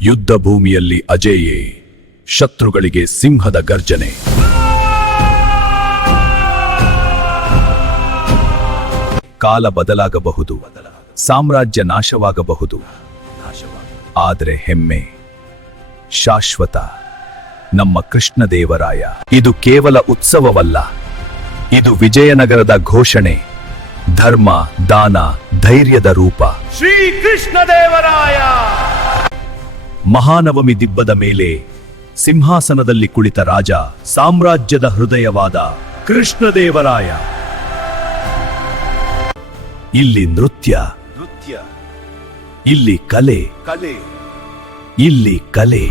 ಯುದ್ಧ ಭೂಮಿಯಲ್ಲಿ ಅಜೇಯೇ, ಶತ್ರುಗಳಿಗೆ ಸಿಂಹದ ಗರ್ಜನೆ. ಕಾಲ ಬದಲಾಗಬಹುದು, ಸಾಮ್ರಾಜ್ಯ ನಾಶವಾಗಬಹುದು, ಆದರೆ ಹೆಮ್ಮೆ ಶಾಶ್ವತ. ನಮ್ಮ ಕೃಷ್ಣದೇವರಾಯ. ಇದು ಕೇವಲ ಉತ್ಸವವಲ್ಲ, ಇದು ವಿಜಯನಗರದ ಘೋಷಣೆ, ಧರ್ಮ, ದಾನ, ಧೈರ್ಯದ ರೂಪ. ಶ್ರೀ ಕೃಷ್ಣದೇವರಾಯ. ಮಹಾನವಮಿ ದಿಬ್ಬದ ಮೇಲೆ ಸಿಂಹಾಸನದಲ್ಲಿ ಕುಳಿತ ರಾಜ, ಸಾಮ್ರಾಜ್ಯದ ಹೃದಯವಾದ ಕೃಷ್ಣದೇವರಾಯ. ಇಲ್ಲಿ ನೃತ್ಯ, ಇಲ್ಲಿ ಕಲೆ, ಇಲ್ಲಿ ಕಲೆ.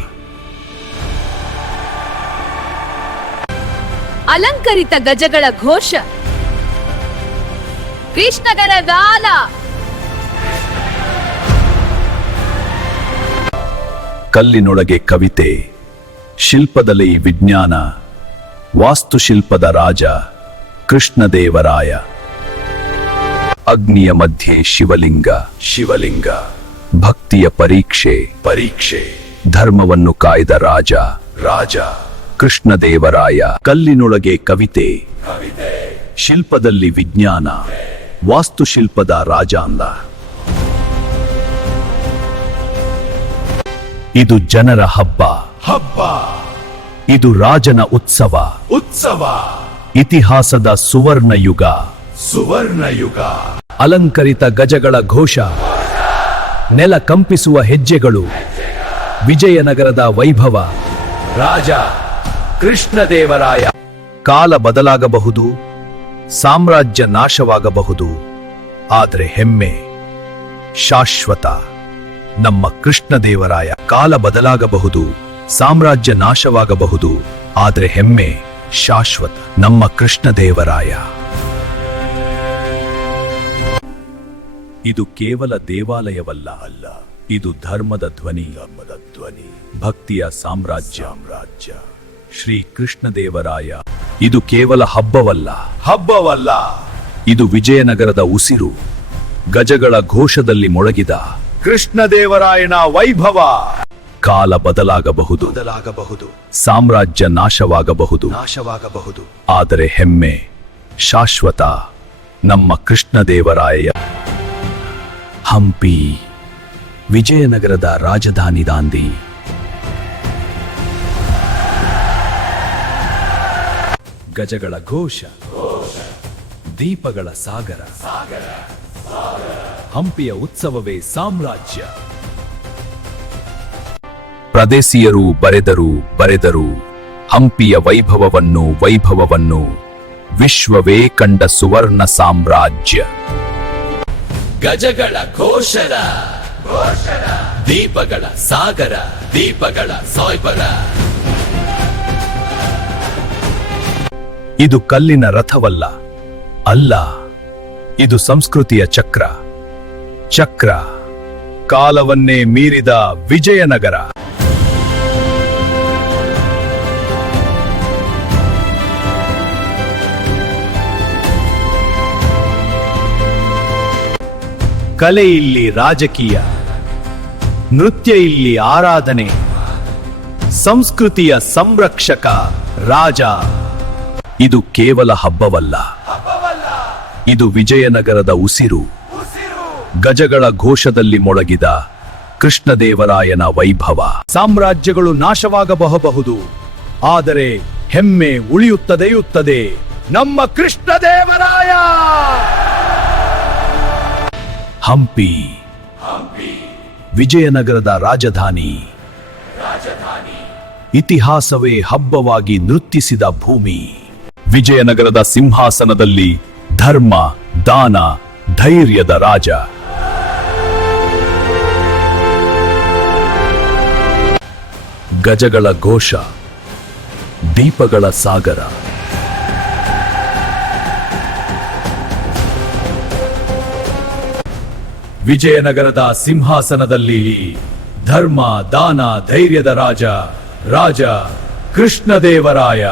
ಅಲಂಕರಿತ ಗಜಗಳ ಘೋಷ, ಕೃಷ್ಣಗರ ಗಾನ. ಕಲ್ಲಿನೊಳಗೆ ಕವಿತೆ, ಶಿಲ್ಪದಲ್ಲಿ ವಿಜ್ಞಾನ, ವಾಸ್ತುಶಿಲ್ಪದ ರಾಜ ಕೃಷ್ಣದೇವರಾಯ. ಅಗ್ನಿಯ ಮಧ್ಯೆ ಶಿವಲಿಂಗ, ಭಕ್ತಿಯ ಪರೀಕ್ಷೆ, ಧರ್ಮವನ್ನು ಕಾಯ್ದ ರಾಜ ಕೃಷ್ಣದೇವರಾಯ. ಕಲ್ಲಿನೊಳಗೆ ಕವಿತೆ, ಶಿಲ್ಪದಲ್ಲಿ ವಿಜ್ಞಾನ, ವಾಸ್ತುಶಿಲ್ಪದ ರಾಜಾಂಗ. ಇದು ಜನರ ಹಬ್ಬ, ಇದು ರಾಜನ ಉತ್ಸವ, ಇತಿಹಾಸದ ಸುವರ್ಣ ಯುಗ. ಅಲಂಕರಿತ ಗಜಗಳ ಘೋಷ, ನೆಲ ಕಂಪಿಸುವ ಹೆಜ್ಜೆಗಳು, ವಿಜಯನಗರದ ವೈಭವ. ರಾಜ ಕೃಷ್ಣದೇವರಾಯ. ಕಾಲ ಬದಲಾಗಬಹುದು, ಸಾಮ್ರಾಜ್ಯ ನಾಶವಾಗಬಹುದು, ಆದರೆ ಹೆಮ್ಮೆ ಶಾಶ್ವತ. ನಮ್ಮ ಕೃಷ್ಣದೇವರಾಯ. ಕಾಲ ಬದಲಾಗಬಹುದು, ಸಾಮ್ರಾಜ್ಯ ನಾಶವಾಗಬಹುದು, ಆದರೆ ಹೆಮ್ಮೆ ಶಾಶ್ವತ. ನಮ್ಮ ಕೃಷ್ಣದೇವರಾಯ. ಇದು ಕೇವಲ ದೇವಾಲಯವಲ್ಲ, ಇದು ಧರ್ಮದ ಧ್ವನಿ, ಭಕ್ತಿಯ ಸಾಮ್ರಾಜ್ಯ. ಶ್ರೀ ಕೃಷ್ಣದೇವರಾಯ. ಇದು ಕೇವಲ ಹಬ್ಬವಲ್ಲ, ಇದು ವಿಜಯನಗರದ ಉಸಿರು, ಗಜಗಳ ಘೋಷದಲ್ಲಿ ಮೊಳಗಿದ ಕೃಷ್ಣದೇವರಾಯನ ವೈಭವ. ಕಾಲ ಬದಲಾಗಬಹುದು, ಸಾಮ್ರಾಜ್ಯ ನಾಶವಾಗಬಹುದು, ಆದರೆ ಹೆಮ್ಮೆ ಶಾಶ್ವತ. ನಮ್ಮ ಕೃಷ್ಣದೇವರಾಯ. ಹಂಪಿ, ವಿಜಯನಗರದ ರಾಜಧಾನಿ. ದಾಂದಿ, ಗಜಗಳ ಘೋಷ, ದೀಪಗಳ ಸಾಗರ. ಹಂಪಿಯ ಉತ್ಸವವೇ ಸಾಮ್ರಾಜ್ಯ. ಪ್ರದೇಶೀಯರು ಬರೆದರು ಹಂಪಿಯ ವೈಭವವನ್ನು ವಿಶ್ವವೇ ಕಂಡ ಸುವರ್ಣ ಸಾಮ್ರಾಜ್ಯ. ಗಜಗಳ ಘೋಷದ, ದೀಪಗಳ ಸಾಗರ, ದೀಪಗಳ ಸೊಯ್ಬರ. ಇದು ಕಲ್ಲಿನ ರಥವಲ್ಲ, ಇದು ಸಂಸ್ಕೃತಿಯ ಚಕ್ರ, ಕಾಲವನ್ನೇ ಮೀರಿದ ವಿಜಯನಗರ. ಕಲೆ ಇಲ್ಲಿ ರಾಜಕೀಯ, ನೃತ್ಯ ಇಲ್ಲಿ ಆರಾಧನೆ, ಸಂಸ್ಕೃತಿಯ ಸಂರಕ್ಷಕ ರಾಜ. ಇದು ಕೇವಲ ಹಬ್ಬವಲ್ಲ, ಇದು ವಿಜಯನಗರದ ಉಸಿರು, ಗಜಗಳ ಘೋಷದಲ್ಲಿ ಮೊಳಗಿದ ಕೃಷ್ಣದೇವರಾಯನ ವೈಭವ. ಸಾಮ್ರಾಜ್ಯಗಳು ನಾಶವಾಗಬಹುದು, ಆದರೆ ಹೆಮ್ಮೆ ಉಳಿಯುತ್ತದೆ. ನಮ್ಮ ಕೃಷ್ಣದೇವರಾಯ. ಹಂಪಿ, ವಿಜಯನಗರದ ರಾಜಧಾನಿ, ಇತಿಹಾಸವೇ ಹಬ್ಬವಾಗಿ ನೃತ್ಯಿಸಿದ ಭೂಮಿ. ವಿಜಯನಗರದ ಸಿಂಹಾಸನದಲ್ಲಿ ಧರ್ಮ, ದಾನ, ಧೈರ್ಯದ ರಾಜ. ಗಜಗಳ ಘೋಷ, ದೀಪಗಳ ಸಾಗರ. ವಿಜಯನಗರದ ಸಿಂಹಾಸನದಲ್ಲಿ ಧರ್ಮ, ದಾನ, ಧೈರ್ಯದ ರಾಜ ಕೃಷ್ಣದೇವರಾಯ.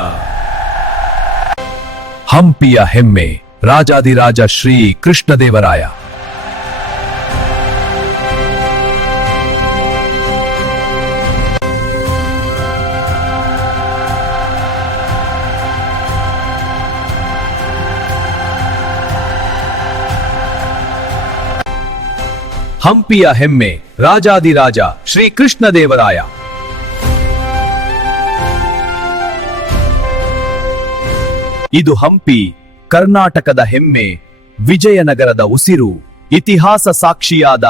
ಹಂಪಿಯ ಹೆಮ್ಮೆ ರಾಜಾದಿರಾಜ ಶ್ರೀ ಹಂಪಿಯ ಹೆಮ್ಮೆ ರಾಜಾದಿರಾಜ ಶ್ರೀ ಕೃಷ್ಣದೇವರಾಯ. ಇದು ಹಂಪಿ ಕರ್ನಾಟಕದ ಹೆಮ್ಮೆ, ವಿಜಯನಗರದ ಉಸಿರು, ಇತಿಹಾಸ ಸಾಕ್ಷಿಯಾದ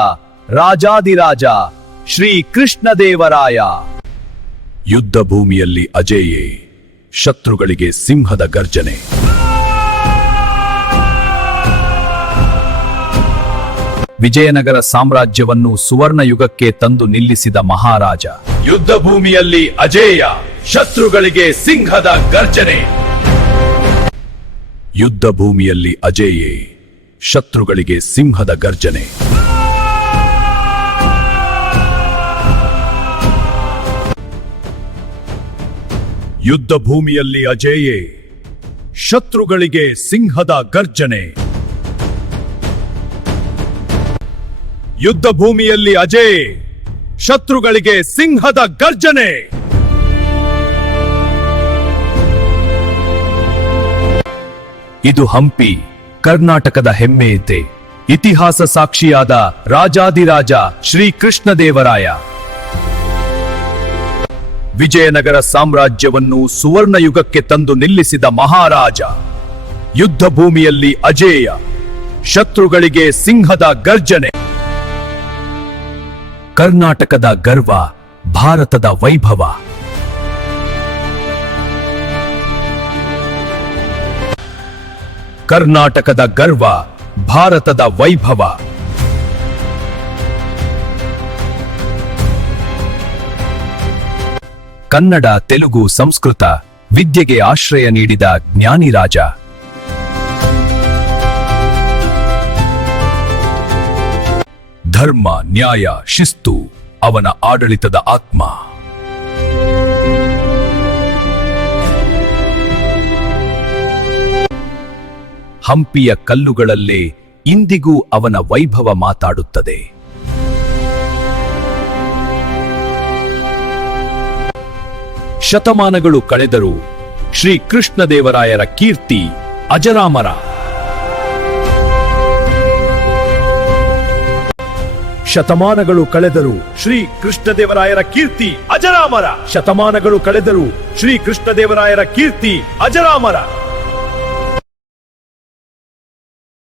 ರಾಜಾದಿರಾಜ ಶ್ರೀ ಕೃಷ್ಣದೇವರಾಯ. ಯುದ್ಧ ಭೂಮಿಯಲ್ಲಿ ಅಜೇಯೇ, ಶತ್ರುಗಳಿಗೆ ಸಿಂಹದ ಗರ್ಜನೆ. ವಿಜಯನಗರ ಸಾಮ್ರಾಜ್ಯವನ್ನು ಸುವರ್ಣ ಯುಗಕ್ಕೆ ತಂದು ನಿಲ್ಲಿಸಿದ ಮಹಾರಾಜ. ಯುದ್ಧ ಭೂಮಿಯಲ್ಲಿ ಅಜೇಯ, ಶತ್ರುಗಳಿಗೆ ಸಿಂಹದ ಗರ್ಜನೆ. ಯುದ್ಧ ಭೂಮಿಯಲ್ಲಿ ಅಜೇಯೇ, ಶತ್ರುಗಳಿಗೆ ಸಿಂಹದ ಗರ್ಜನೆ. ಯುದ್ಧ ಭೂಮಿಯಲ್ಲಿ ಅಜೇಯೇ, ಶತ್ರುಗಳಿಗೆ ಸಿಂಹದ ಗರ್ಜನೆ. ಯುದ್ಧ ಭೂಮಿಯಲ್ಲಿ ಅಜೇಯೇ, ಶತ್ರುಗಳಿಗೆ ಸಿಂಹದ ಗರ್ಜನೆ. ಇದು ಹಂಪಿ ಕರ್ನಾಟಕದ ಹೆಮ್ಮೆಯಿದೆ, ಇತಿಹಾಸ ಸಾಕ್ಷಿಯಾದ ರಾಜಾದಿರಾಜ ಶ್ರೀ ಕೃಷ್ಣದೇವರಾಯ. ವಿಜಯನಗರ ಸಾಮ್ರಾಜ್ಯವನ್ನು ಸುವರ್ಣ ಯುಗಕ್ಕೆ ತಂದು ನಿಲ್ಲಿಸಿದ ಮಹಾರಾಜ. ಯುದ್ಧ ಭೂಮಿಯಲ್ಲಿ ಅಜೇಯ, ಶತ್ರುಗಳಿಗೆ ಸಿಂಹದ ಗರ್ಜನೆ. ಕರ್ನಾಟಕದ ಗರ್ವ, ಭಾರತದ ವೈಭವ. ಕರ್ನಾಟಕದ ಗರ್ವ, ಭಾರತದ ವೈಭವ. ಕನ್ನಡ, ತೆಲುಗು, ಸಂಸ್ಕೃತ ವಿದ್ಯೆಗೆ ಆಶ್ರಯ ನೀಡಿದ ಜ್ಞಾನಿ ರಾಜ. ಧರ್ಮ, ನ್ಯಾಯ, ಶಿಸ್ತು ಅವನ ಆಡಳಿತದ ಆತ್ಮ. ಹಂಪಿಯ ಕಲ್ಲುಗಳಲ್ಲೇ ಇಂದಿಗೂ ಅವನ ವೈಭವ ಮಾತಾಡುತ್ತದೆ. ಶತಮಾನಗಳು ಕಳೆದರೂ ಶ್ರೀ ಕೃಷ್ಣದೇವರಾಯರ ಕೀರ್ತಿ ಅಜರಾಮರ. ಶತಮಾನಗಳು ಕಳೆದರೂ ಶ್ರೀ ಕೃಷ್ಣದೇವರಾಯರ ಕೀರ್ತಿ ಅಜರಾಮರ. ಶತಮಾನಗಳು ಕಳೆದರೂ ಶ್ರೀ ಕೃಷ್ಣದೇವರಾಯರ ಕೀರ್ತಿ ಅಜರಾಮರ.